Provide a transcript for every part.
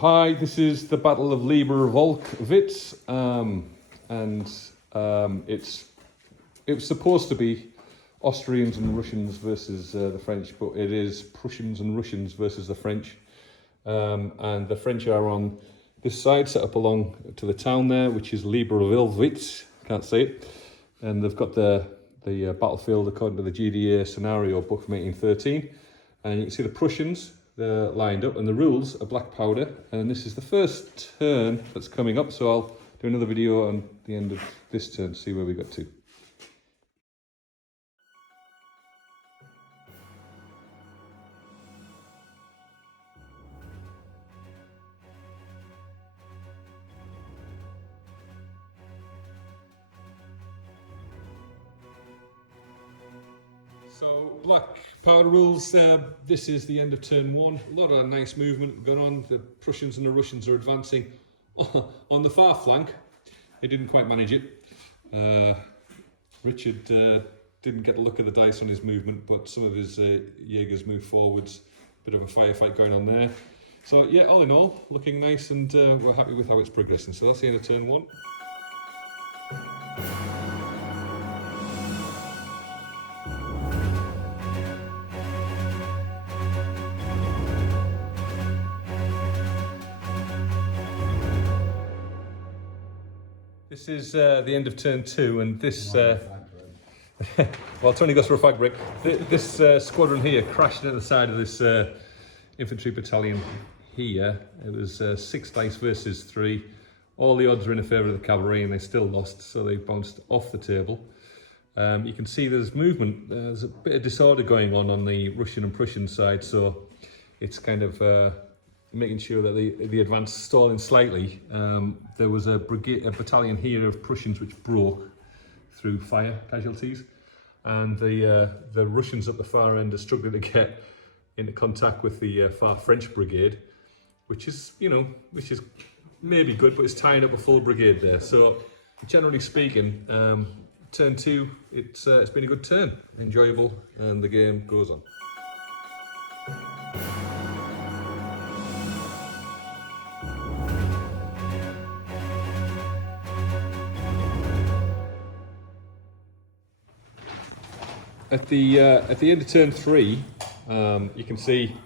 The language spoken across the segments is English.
Hi, this is the Battle of Liebertwokwitz, it was supposed to be Austrians and Russians versus the French, but it is Prussians and Russians versus the French. And the French are on this side, set up along to the town there, which is Liebertwokwitz, can't say it. And they've got the battlefield according to the GDA scenario book from 1813. And you can see the Prussians, they're lined up, and the rules are black powder. And this is the first turn that's coming up, so I'll do another video on the end of this turn to see where we got to. So, black powder rules, this is the end of turn one. A lot of nice movement going on. The Prussians and the Russians are advancing on the far flank. They didn't quite manage it. Richard didn't get a look at the dice on his movement, but some of his Jaegers moved forwards. Bit of a firefight going on there. So yeah, all in all, looking nice, and we're happy with how it's progressing. So that's the end of turn one. This is the end of turn two, and this, well, Tony goes for a fag break. This squadron here crashed at the side of this infantry battalion here. It was 6 dice versus 3. All the odds were in favour of the cavalry, and they still lost, so they bounced off the table. You can see there's movement. There's a bit of disorder going on the Russian and Prussian side, so it's kind of making sure that the advance stalling slightly. There was a battalion here of Prussians which broke through fire casualties, and the Russians at the far end are struggling to get into contact with the far French brigade, which is maybe good, but it's tying up a full brigade there. So generally speaking, turn two, it's been a good turn, enjoyable, and the game goes on. At the end of turn three, you can see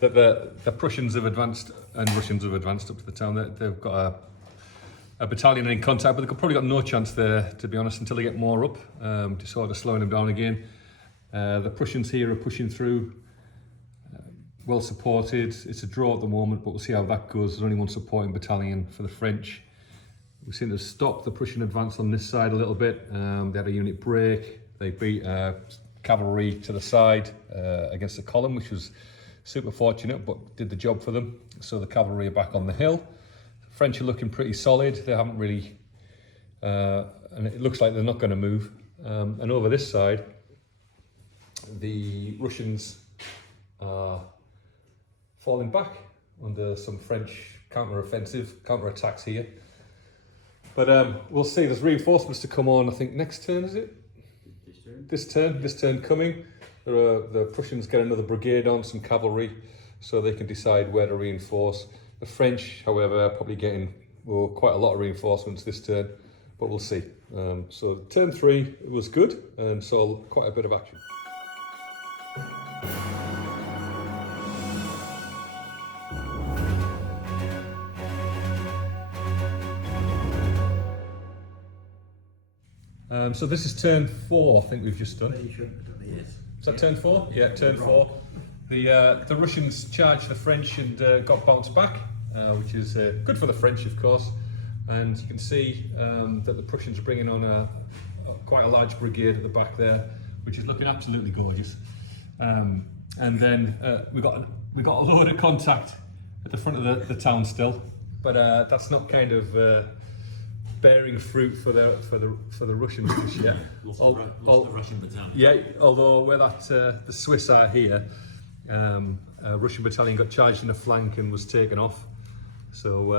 that the Prussians have advanced and Russians have advanced up to the town. They've got a battalion in contact, but they've probably got no chance there, to be honest, until they get more up, to sort of slowing them down again. The Prussians here are pushing through, well supported. It's a draw at the moment, but we'll see how that goes. There's only one supporting battalion for the French. We seem to have stopped the Prussian advance on this side a little bit. They had a unit break. They beat cavalry to the side against the column, which was super fortunate, but did the job for them. So the cavalry are back on the hill. The French are looking pretty solid. They haven't really, and it looks like they're not going to move. And over this side, the Russians are falling back under some French counter-attacks here. But we'll see. There's reinforcements to come on, I think, next turn, is it? This turn coming. The Prussians get another brigade on, some cavalry, so they can decide where to reinforce. The French, however, are probably getting quite a lot of reinforcements this turn, but we'll see. So turn three was good, and saw quite a bit of action. So this is turn 4, I think we've just done. Is that turn 4? Yeah, turn 4. The Russians charged the French and got bounced back, which is good for the French, of course. And you can see that the Prussians are bringing on quite a large brigade at the back there, which is looking absolutely gorgeous. And then we got a load of contact at the front of the town still, but that's not kind of bearing fruit for the Russians just yet. Lost the Russian battalion. Yeah, although where the Swiss are here, a Russian battalion got charged in the flank and was taken off. So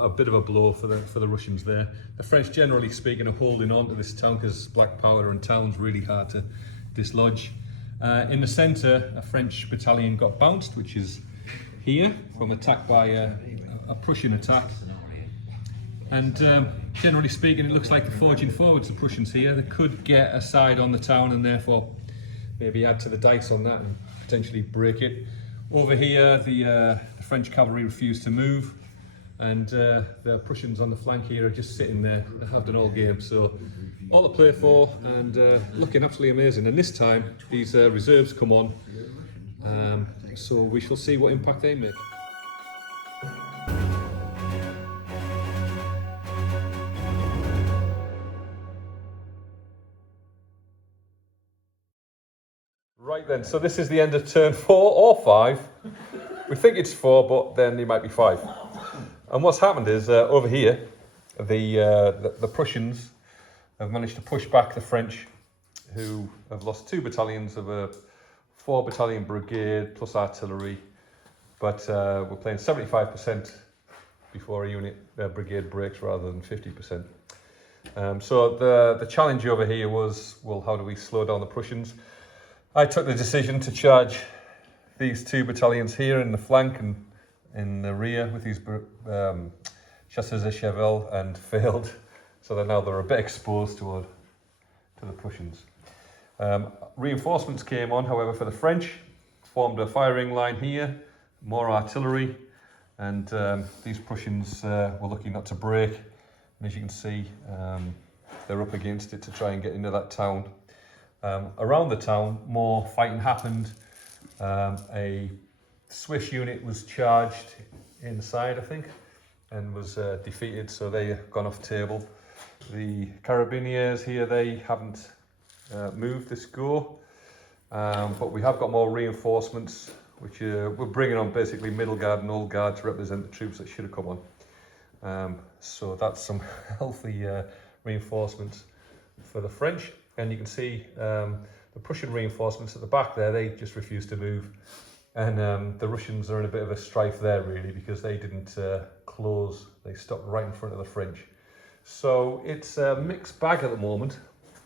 a bit of a blow for the Russians there. The French, generally speaking, are holding on to this town because black powder and town's really hard to dislodge. In the centre, a French battalion got bounced, which is here from attack by a Prussian attack. And generally speaking, it looks like they're forging forwards, the Prussians here. They could get a side on the town and therefore maybe add to the dice on that and potentially break it. Over here, the French cavalry refuse to move, and the Prussians on the flank here are just sitting there. They have done all game, so all to play for, and looking absolutely amazing. And this time, these reserves come on, so we shall see what impact they make. Right then, so this is the end of turn 4 or 5. We think it's 4, but then it might be 5. And what's happened is over here, the Prussians have managed to push back the French, who have lost 2 battalions of a 4-battalion brigade plus artillery. But we're playing 75% before a brigade breaks rather than 50%. So the challenge over here was, well, how do we slow down the Prussians? I took the decision to charge these 2 battalions here in the flank and in the rear with these chasseurs et cheval, and failed. So now they're a bit exposed to the Prussians. Reinforcements came on, however, for the French, formed a firing line here, more artillery, and these Prussians were lucky not to break. And as you can see, they're up against it to try and get into that town. Around the town, more fighting happened. A Swiss unit was charged inside, I think, and was defeated, so they gone off table. The Carabiniers here, they haven't moved this go, but we have got more reinforcements, which we're bringing on basically middle guard and old guard to represent the troops that should have come on. So that's some healthy reinforcements for the French. And you can see the Prussian reinforcements at the back there, they just refuse to move. And the Russians are in a bit of a strife there, really, because they didn't close. They stopped right in front of the French. So it's a mixed bag at the moment.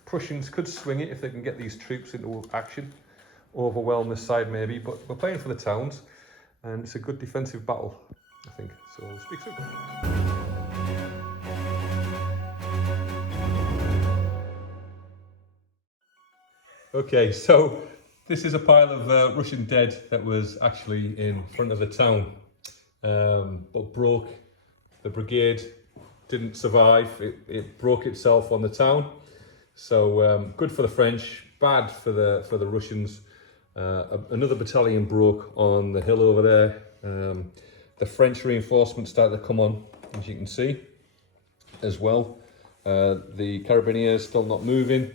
Prussians could swing it if they can get these troops into action, overwhelm this side maybe, but we're playing for the towns, and it's a good defensive battle, I think. So speak soon. Okay, so this is a pile of Russian dead that was actually in front of the town, but broke. The brigade didn't survive. It broke itself on the town. So good for the French, bad for the Russians. Another battalion broke on the hill over there. The French reinforcements started to come on, as you can see, as well. The Carabiniers still not moving.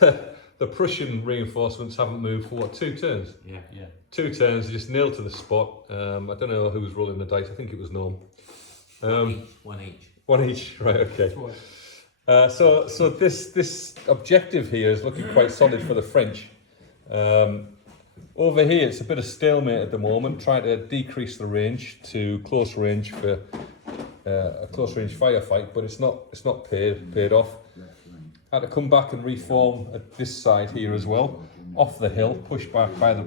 The Prussian reinforcements haven't moved for what, 2 turns? Yeah. 2 turns, just nailed to the spot. I don't know who was rolling the dice. I think it was Norm. One each. One each, right? Okay. So this objective here is looking quite solid for the French. Over here, it's a bit of stalemate at the moment, trying to decrease the range to close range for a close range firefight, but it's not paid off. Had to come back and reform at this side here as well, off the hill, pushed back by the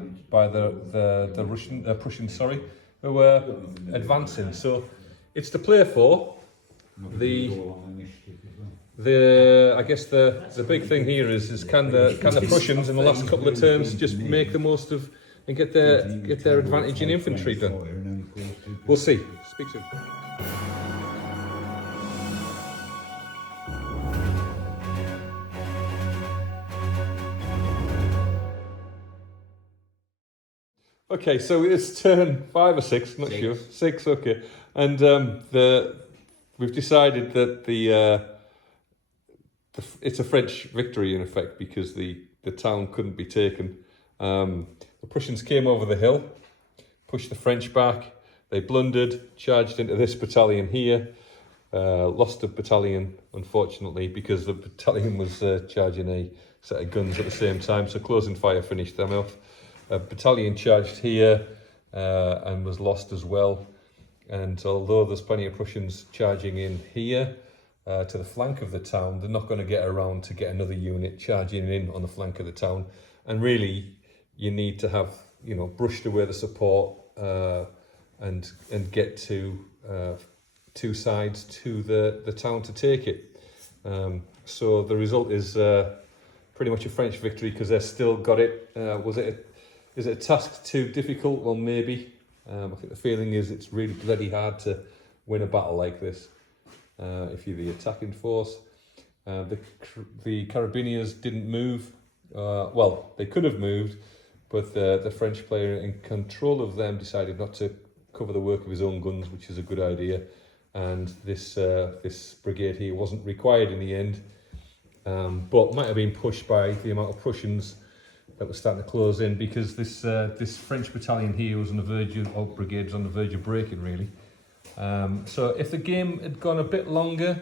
Prussians, who were advancing. So it's to play for. I guess the big thing here is can the Prussians in the last couple of turns just make the most of and get their advantage in infantry done? We'll see. Speak soon. Okay, so it's turn 5 or 6, not sure. 6, okay. And we've decided that it's a French victory in effect because the town couldn't be taken. The Prussians came over the hill, pushed the French back. They blundered, charged into this battalion here. Lost a battalion, unfortunately, because the battalion was charging a set of guns at the same time. So closing fire finished them off. A battalion charged here and was lost as well. And although there's plenty of Prussians charging in here to the flank of the town, they're not going to get around to get another unit charging in on the flank of the town. And really, you need to have, brushed away the support and get to two sides to the town to take it. So the result is pretty much a French victory because they've still got it. Is it a task too difficult? Well, maybe. I think the feeling is it's really bloody hard to win a battle like this if you're the attacking force. The Carabiniers didn't move. Well, they could have moved, but the French player in control of them decided not to cover the work of his own guns, which is a good idea. And this brigade here wasn't required in the end, but might have been pushed by the amount of Prussians that were starting to close in, because this French battalion here was on the verge of, or brigade was on the verge of breaking really. So if the game had gone a bit longer,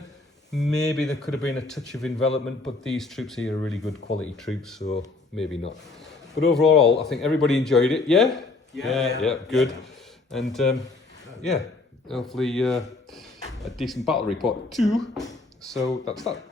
maybe there could have been a touch of envelopment, but these troops here are really good quality troops, so maybe not. But overall, I think everybody enjoyed it. Yeah, good. And yeah, hopefully a decent battle report too. So that's that.